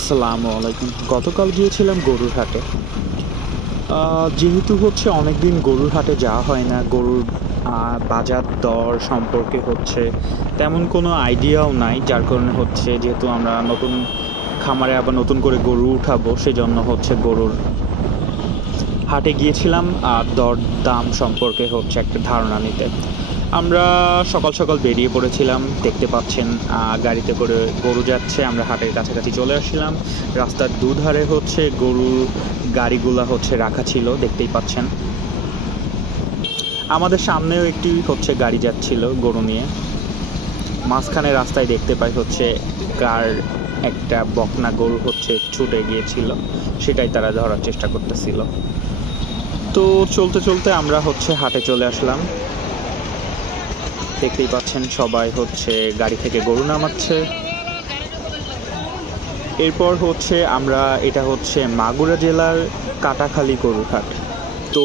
আসসালামু আলাইকুম। গতকাল গিয়েছিলাম গরুর হাটে। যেহেতু অনেক দিন গরুর হাটে যাওয়া হয় না, গরুর বাজার দর সম্পর্কে তেমন কোনো আইডিয়াও নাই, যার কারণে যেহেতু আমরা নতুন খামারে আবার নতুন করে গরু উঠাবো, সেজন্য গরুর হাটে গিয়েছিলাম আর দর দাম সম্পর্কে একটা ধারণা নিতে। আমরা সকাল সকাল বেরিয়ে পড়েছিলাম, দেখতে পাচ্ছেন গাড়িতে করে গরু যাচ্ছে। আমরা হাটের কাছাকাছি চলে আসছিলাম। রাস্তার দুধারে গরুর গাড়িগুলা রাখা ছিল, দেখতেই পাচ্ছেন। আমাদের সামনেও একটি গাড়ি যাচ্ছিল গরু নিয়ে। মাঝখানে রাস্তায় দেখতে পাই কার একটা বকনা গরু ছুটে গিয়েছিল, সেটাই তারা ধরার চেষ্টা করতেছিল। তো চলতে চলতে আমরা হাটে চলে আসলাম। দেখতেই পাচ্ছেন সবাই গাড়ি থেকে গরু নামাচ্ছে। এরপর আমরা এটা মাগুরা জেলার কাটাখালী গরুর হাট। তো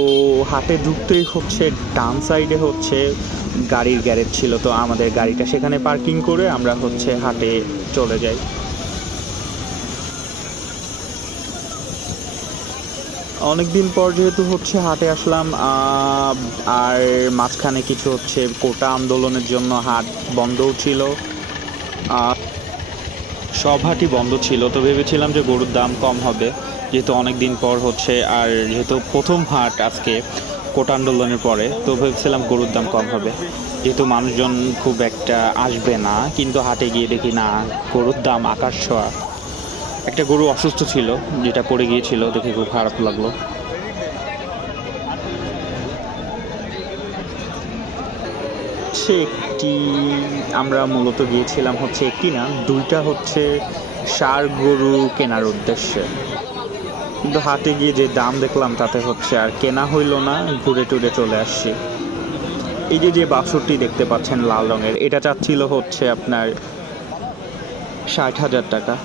হাটে ঢুকতেই ডান সাইডে গাড়ির গ্যারেজ ছিল। তো আমাদের গাড়িটা সেখানে পার্কিং করে আমরা হাটে চলে যাই। অনেকদিন পর যেহেতু হাটে আসলাম, আর মাঝখানে কিছু কোটা আন্দোলনের জন্য হাট বন্ধও ছিল, সব হাটই বন্ধ ছিল। তো ভেবেছিলাম যে গরুর দাম কম হবে, যেহেতু অনেক দিন পর আর যেহেতু প্রথম হাট আজকে কোটা আন্দোলনের পরে, তো ভেবেছিলাম গরুর দাম কম হবে, যেহেতু মানুষজন খুব একটা আসবে না। কিন্তু হাটে গিয়ে দেখি না, গরুর দাম আকাশ ছোঁয়া। একটা গরু অসুস্থ ছিল, যেটা পড়ে গিয়েছিল, দেখে খুব খারাপ লাগলো। একটি আমরা মূলত গিয়েছিলাম একটি না, দুইটা ষাঁড় গরু কেনার উদ্দেশ্যে। কিন্তু হাটে গিয়ে যে দাম দেখলাম তাতে আর কেনা হইল না, ঘুরে টুরে চলে আসছি। এই যে বাছুরটি দেখতে পাচ্ছেন লাল রঙের, এটা চাচ্ছিল আপনার 60,000 টাকা।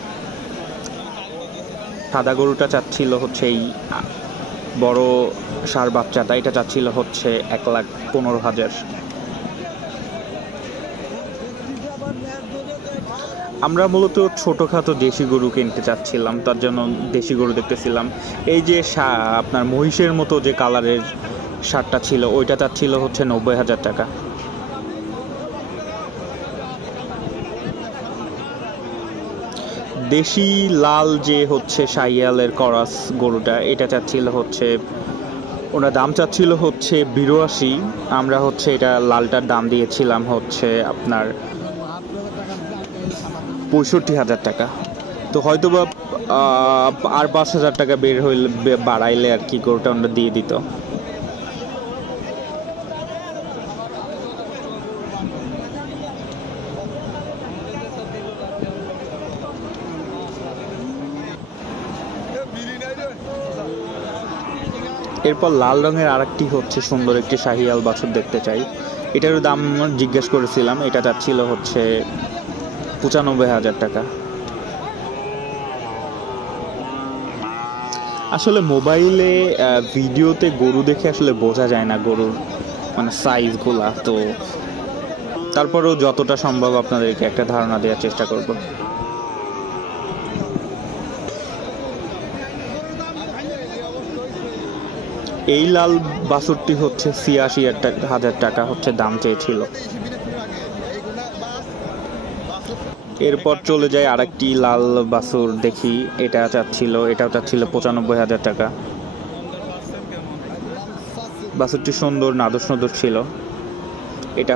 সাদা গরুটা চাচ্ছিল এই বড় ষাঁড় বাচ্চাটা, এটা চাচ্ছিল 1,15,000। আমরা মূলত ছোটোখাটো দেশি গরু কিনতে চাচ্ছিলাম, তার জন্য দেশি গরু দেখতেছিলাম। এই যে আপনার মহিষের মতো যে কালারের ষাঁড়টা ছিল, ওইটা চাচ্ছিল 90,000 টাকা। দেশি লাল যে শাহিওয়ালের ক্রস গরুটা, এটা চাচ্ছিল ওনার দাম চাচ্ছিল 82। আমরা এটা লালটার দাম দিয়েছিলাম আপনার 65,000 টাকা। তো হয়তো বা আর 5,000 টাকা বের হইলে বাড়াইলে আর কি গরুটা আমরা দিয়ে দিত। এরপর লাল রঙের আরেকটি সুন্দর একটি শাহিওয়াল বাছুর দেখতে চাই। এটারও দাম জিজ্ঞেস করেছিলাম, এটা চাচ্ছিল 95,000 টাকা। আসলে মোবাইলে ভিডিওতে গরু দেখে আসলে বোঝা যায় না গরুর সাইজগুলা, তো তারপরেও যতটা সম্ভব আপনাদেরকে একটা ধারণা দেওয়ার চেষ্টা করব। এই লাল বাছুরটি 86,000 টাকা দাম চেয়েছিল। এরপর চলে যায় আরেকটি লাল বাছুর দেখি, এটাও চাচ্ছিল 95,000 টাকা। বাছুরটি সুন্দর নাদুস নদুস ছিল। এটা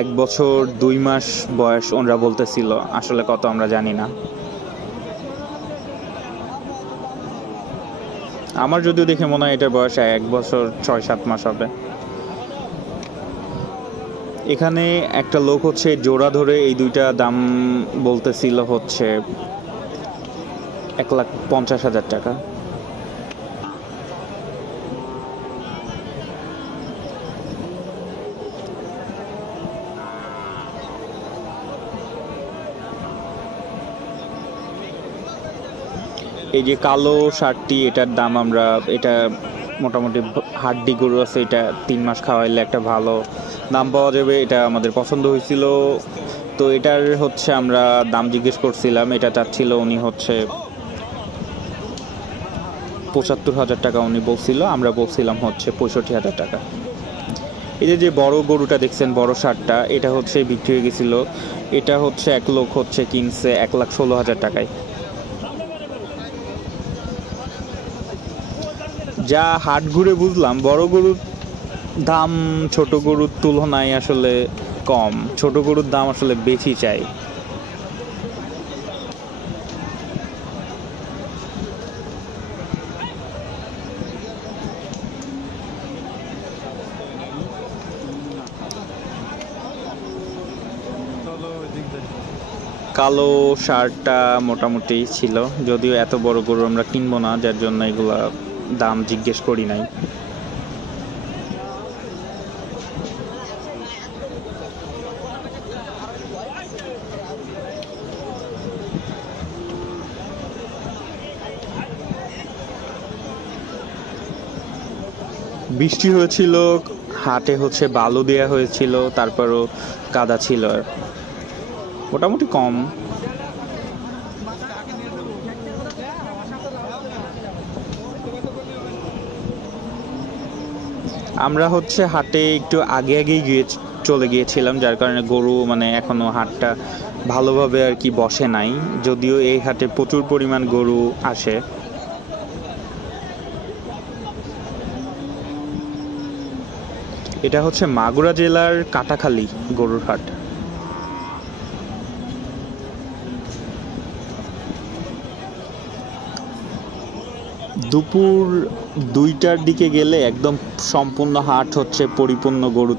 1 বছর 2 মাস বয়স ওনরা বলতেছিল, আসলে কত আমরা জানি না। আমার যদিও দেখে মনে হয় এটার বয়স 1 বছর 6-7 মাস হবে। এখানে একটা লোক জোড়া ধরে এই দুইটা দাম বলতেছিল 1,50,000 টাকা। এই যে কালো ষাঁড়টি, এটার দাম এটা মোটামুটি হাড্ডি গরু আছে, এটা 3 মাস খাওয়াইলে একটা ভালো দাম পাওয়া যাবে। এটা আমাদের পছন্দ হয়েছিল তো এটার হচ্ছে আমরা দাম জিজ্ঞেস করছিলাম, এটা চাচ্ছিল উনি হচ্ছে ৭৫,০০০ টাকা উনি বলছিল, আমরা বলছিলাম হচ্ছে ৬৫,০০০ টাকা। এই যে বড় গরুটা দেখছেন, বড় ষাঁড়টা, এটা হচ্ছে বিক্রি হয়ে গেছিলো। এটা হচ্ছে এক লোক হচ্ছে কিনছে ১,১৬,০০০ টাকায়। যা হাট ঘুরে বুঝলাম, বড় গরুর দাম ছোট গরুর তুলনায় আসলে কম, ছোট গরুর দাম আসলে বেশি চাই। কালো ষাঁড়টা মোটামুটি ছিল, যদিও এত বড় গরু আমরা কিনবো না, যার জন্য এগুলা দাম জিজ্ঞেস করি নাই। বৃষ্টি হয়েছিল, হাটে হচ্ছে বালু দেওয়া হয়েছিল, তারপরও কাদা ছিল, আর মোটামুটি কম। আমরা হচ্ছে হাটে একটু আগে আগেই চলে গিয়েছিলাম, যার কারণে গরু মানে এখনো হাটটা ভালোভাবে আর কি বসে নাই, যদিও এই হাটে প্রচুর পরিমাণ গরু আসে। এটা হচ্ছে মাগুরা জেলার কাটাখালী গরুর হাট। দুপুর ২টার দিকে গেলে একদম সম্পূর্ণ হাট হচ্ছে পরিপূর্ণ গরু